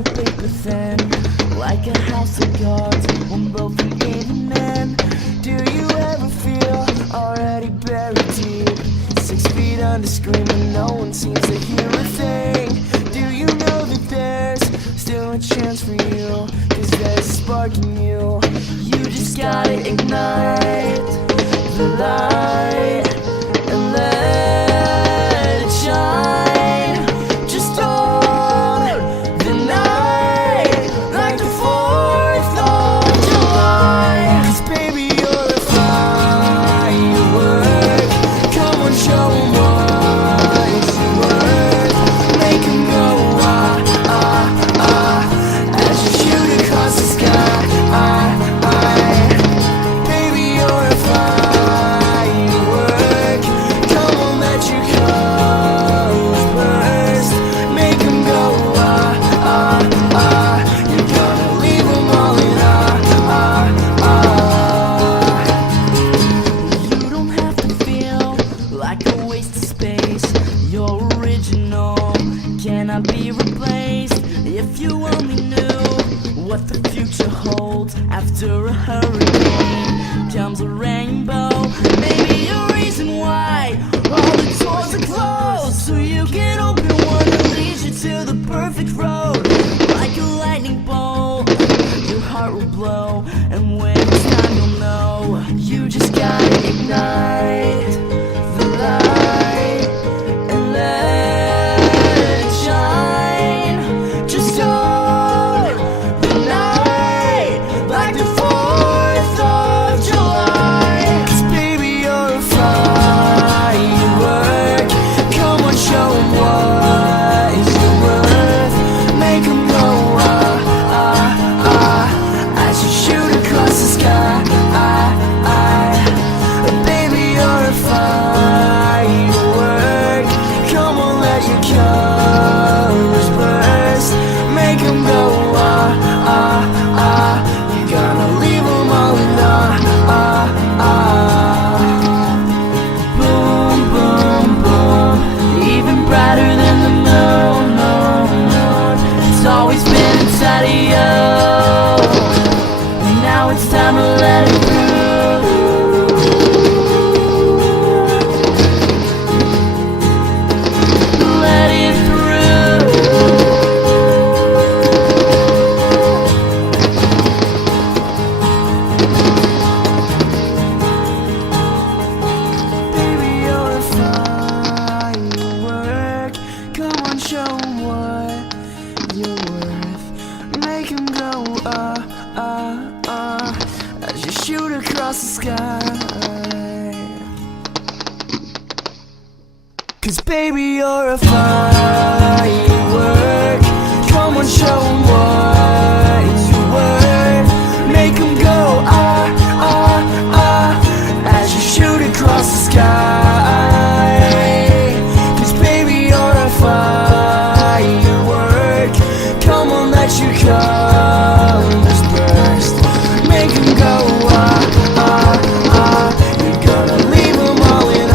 so paper thin, like a house of cards, one blow from caving in. Do you ever feel already buried deep, 6 feet under, screaming, no one seems to hear a thing? Do you know that there's still a chance for you, 'cause there's a spark in you? You just gotta ignite the light and let it shine. Just on the night, like the 4th of July. 'Cause baby, you're a firework. Come on, show 'em what it's worth. Make 'em go ah, ah, ah, as you shoot across the sky. Baby, you're a firework. Come on, let your colors burst. Make 'em go ah, ah, ah. You're gonna leave 'em all in You don't have to feel like a waste of space. You're original, cannot be replaced. If you only knew what the future holds, after a hurricane comes a rainbow. Maybe a reason why all the doors are closed, so you can open one that leads you to the perfect road. Like a lightning bolt, your heart will blow, and when it's time you'll know. You just gotta ignite the light and let it shine. Just on the night, like the 4th of July. 'Cause baby, you're a firework. Come on, show 'em what is your worth. Make 'em go ah, ah, ah, as you shoot across the sky. Baby, you're a firework. Come on, let your colors burst. Make 'em go ah, ah, ah. You're gonna leave 'em all in Boom, boom, boom. Even brighter than the moon, moon, moon. It's always been inside of you. Now it's time to let it through. Let it through. Baby, you're a firework. Come on, show 'em what you're worth. Make 'em go ah, ah, ah, as you shoot across the sky. 'Cause baby, you're a firework. Come on, show 'em what it's worth. Make 'em go ah, ah, ah, as you shoot across the sky. 'Cause baby, you're a firework. Come on, let your colors burst. Make 'em go ah, ah, ah. You're gonna leave 'em all in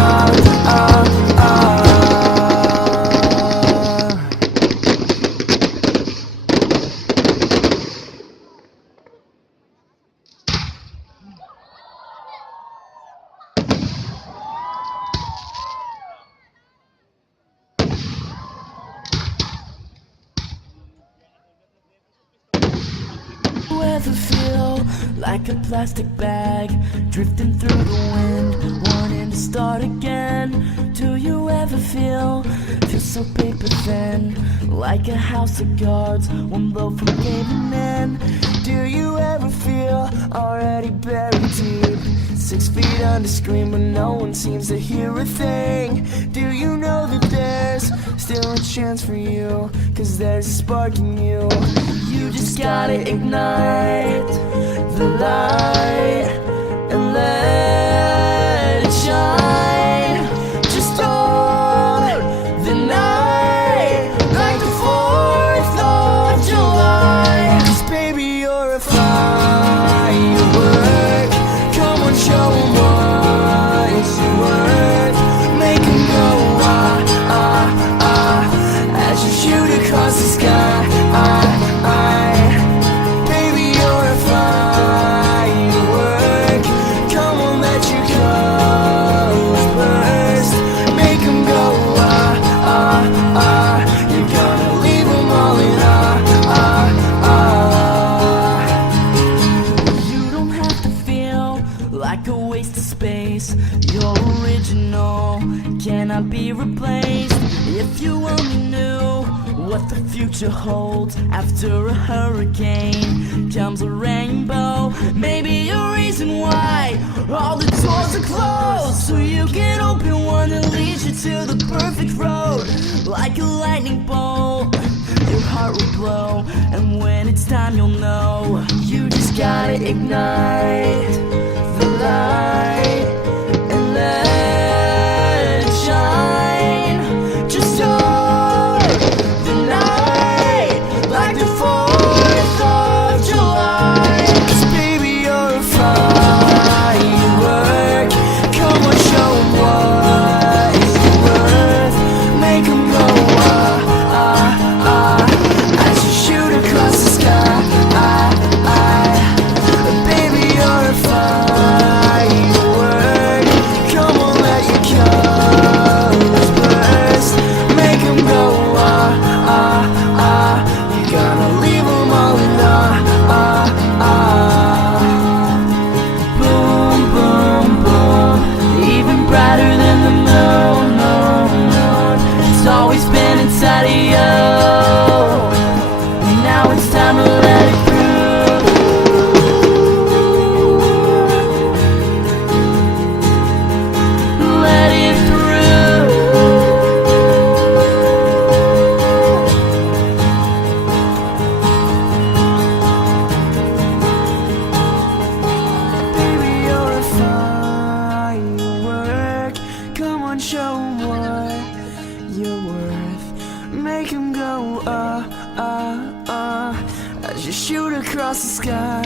You ever feel like a plastic bag drifting through the wind, wanting to start again? Do you ever feel so paper thin, like a house of cards, one blow from caving in? Do you ever feel already buried deep, 6 feet under, screaming, no one seems to hear a thing? Do you know that there's still a chance for you, 'cause there's a spark in you? You just gotta ignite the light and let it shine. Just on the night, like the 4th of July. 'Cause baby, you're a firework. Come on, show 'em what it's worth. Make 'em go ah, ah, ah, as you shoot across the sky. If you only knew what the future holds, after a hurricane comes a rainbow. Maybe a reason why all the doors are closed, so you can open one that leads you to the perfect road. Like a lightning bolt, your heart will glow, and when it's time you'll know. You just gotta ignite the light and let it shine. Just hold the night like the 4th of July. 'Cause baby, you're a firework. Come on, show 'em what you're worth. Make 'em go as you shoot across the sky. Baby, you're a firework. Come on, let your colors burst. Make 'em go you're gonna leave 'em all in boom, boom, boom. Even brighter than the moon, moon, moon. It's always been inside of you. Now it's time to let it through. Let it through. Baby, you're a firework. Come on, show 'em what you're worth. Make 'em go as you shoot across the sky.